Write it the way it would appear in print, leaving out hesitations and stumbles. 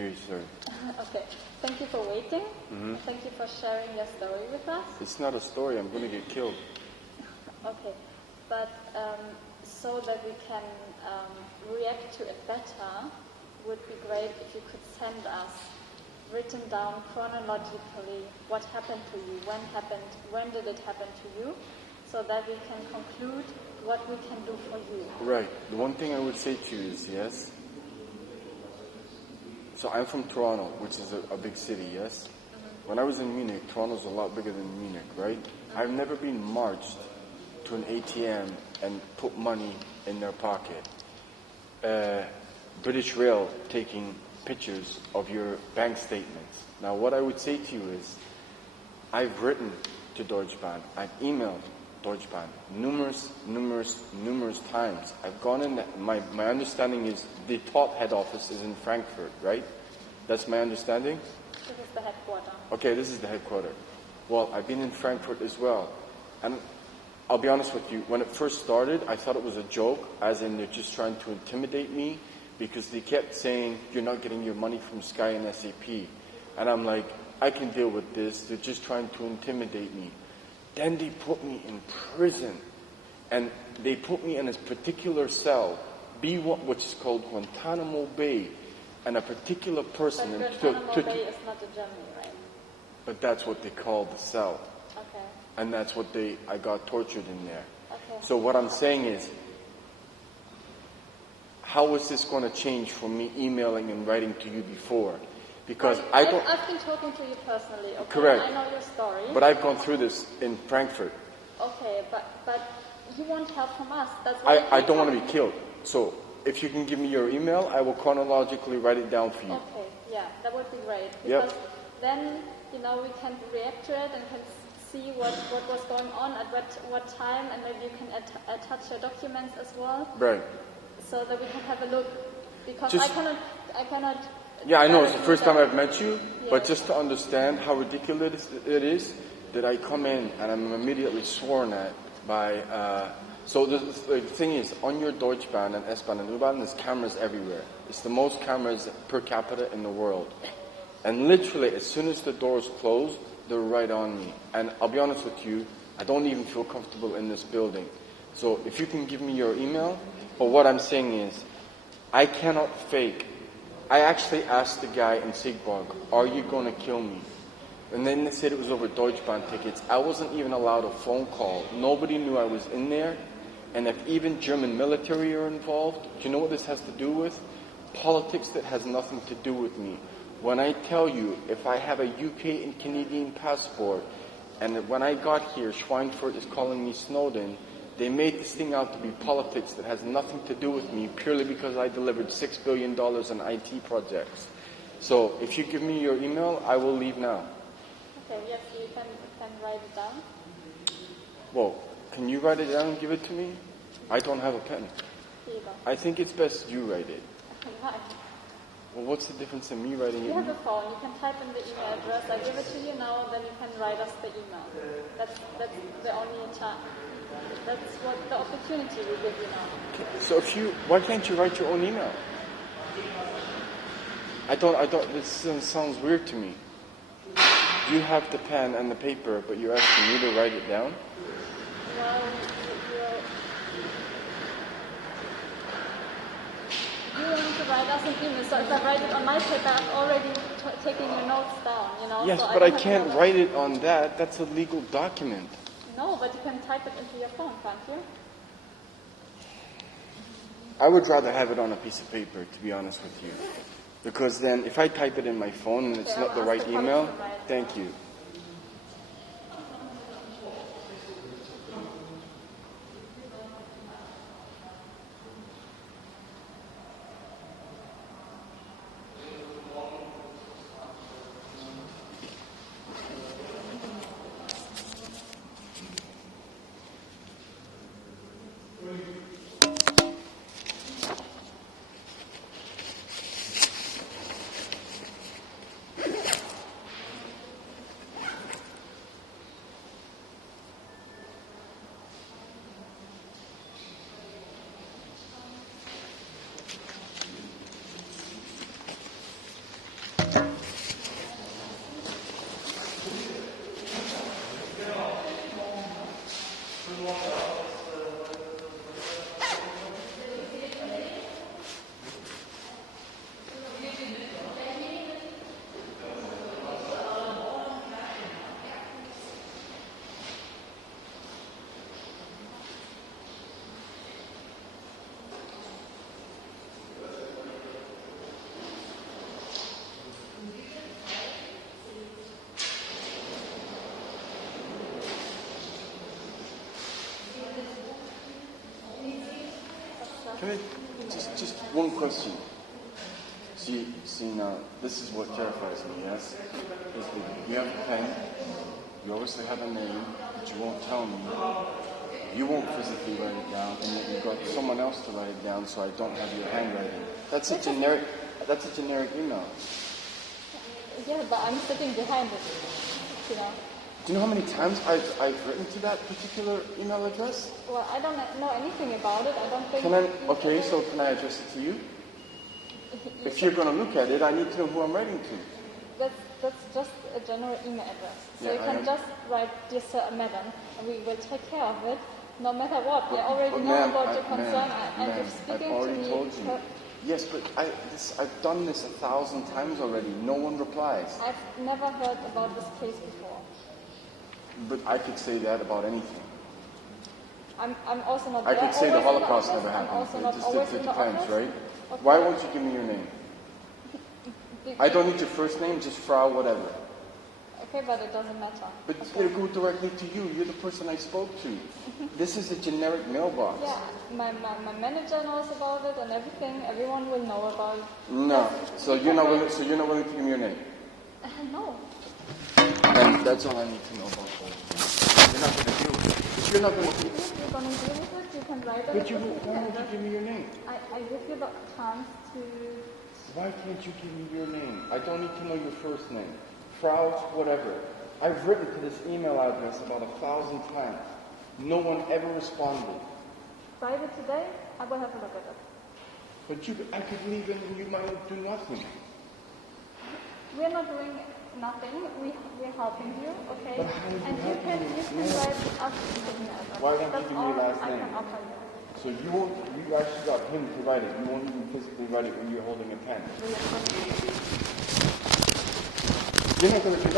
hear you, sorry. Okay. Thank you for waiting. Thank you for sharing your story with us. It's not a story. I'm going to get killed. Okay. But so that we can react to it better, would be great if you could send us written down chronologically what happened to you, when did it happen to you, so that we can conclude what we can do for you. Right. The one thing I would say to you is, yes. So I'm from Toronto, which is a big city, yes? When I was in Munich, Toronto's a lot bigger than Munich, right? I've never been marched to an ATM and put money in their pocket. British Rail taking pictures of your bank statements. Now what I would say to you is, I've written to Deutsche Bahn, I've emailed Deutsche Bahn numerous times. I've gone in, my understanding is the top head office is in Frankfurt, right? That's my understanding? This is the headquarters. Okay, this is the headquarters. Well, I've been in Frankfurt as well. And I'll be honest with you, when it first started, I thought it was a joke, as in they're just trying to intimidate me, because they kept saying, you're not getting your money from Sky and SAP. And I'm like, I can deal with this, they're just trying to intimidate me. Then they put me in prison, and they put me in a particular cell, B1, which is called Guantanamo Bay, and a particular person. But Guantanamo Bay is not in Germany, right? But that's what they call the cell. Okay. And that's what I got tortured in there. Okay. So what I'm saying is, how is this going to change from me emailing and writing to you before? Because I've been talking to you personally, okay? Correct. I know your story. But I've gone through this in Frankfurt. Okay, but you want help from us. That's I don't want to be killed. So if you can give me your email, I will chronologically write it down for you. Okay, yeah, that would be great. Because then, we can react to it and can see what was going on at what time, and maybe you can attach your documents as well. Right. So that we can have a look. Because I cannot. Yeah, I know, it's the first time I've met you, but just to understand how ridiculous it is that I come in and I'm immediately sworn at by, so the thing is, on your Deutsche Bahn and S-Bahn and U-Bahn, there's cameras everywhere. It's the most cameras per capita in the world. And literally, as soon as the doors close, they're right on me. And I'll be honest with you, I don't even feel comfortable in this building. So if you can give me your email, but what I'm saying is, I cannot fake. I actually asked the guy in Siegburg, are you going to kill me? And then they said it was over Deutsche Bahn tickets. I wasn't even allowed a phone call. Nobody knew I was in there. And if even German military are involved, do you know what this has to do with? Politics that has nothing to do with me. When I tell you, if I have a UK and Canadian passport, and when I got here, Schweinfurt is calling me Snowden, they made this thing out to be politics that has nothing to do with me, purely because I delivered $6 billion in IT projects. So if you give me your email, I will leave now. Okay, yes, you can write it down. Well, can you write it down and give it to me? I don't have a pen. Here you go. I think it's best you write it. Why? Well, what's the difference in me writing it? You have a phone. You can type in the email address. I give it to you now, and then you can write us the email. That's the only time. That's what the opportunity we give you now. Okay, so why can't you write your own email? This sounds weird to me. You have the pen and the paper, but you're asking me to write it down? Well, you want to write us an email, so if I write it on my paper, I'm already taking your notes down, Yes, so but I can't write it on that. That's a legal document. No, but you can type it into your phone, can't you? I would rather have it on a piece of paper, to be honest with you. Because then, if I type it in my phone and it's not the right email, thank you. Can I just one question? See now, this is what terrifies me, yes? Is that you have a pen, you obviously have a name, but you won't tell me. You won't physically write it down, and yet you've got someone else to write it down, so I don't have your handwriting. That's a generic email. Yeah, but I'm sitting behind it, you know. Do you know how many times I've written to that particular email address? Well, I don't know anything about it. I don't think... Okay, so can I address it to you? If you're going to look at it, I need to know who I'm writing to. That's just a general email address. So Yeah, you can just write, Dear Sir Madam, and we will take care of it, no matter what. I already know about your concern, and you're speaking to me... Told you. Yes, but I've done this 1,000 times already. No one replies. I've never heard about this case before. But I could say that about anything. I'm also not I there could say the always in Holocaust office. never I'm happened. also It not just always in the depends, office. right? Okay. Why won't you give me your name? I don't need your first name, just Frau whatever. Okay, but it doesn't matter. But it's going to go directly to you. You're the person I spoke to. This is a generic mailbox. Yeah, my manager knows about it and everything. Everyone will know about it. No. So you're not willing to give me your name? No. And that's all I need to know about it. You're not going to deal with it. If you're not going to... If you're going to deal with it, you can write it. But why won't you give me your name? I give you the chance to... Why can't you give me your name? I don't need to know your first name. Frau, whatever. I've written to this email address about 1,000 times. No one ever responded. Write it today, I will have a look at it. But I could leave it and you might do nothing. We're not doing nothing. We're helping you, okay? But how and you can write us the email address. Why don't you give me your last I name? can offer you. So you actually got him to write it. You won't even physically write it when you're holding a pen. You're not going to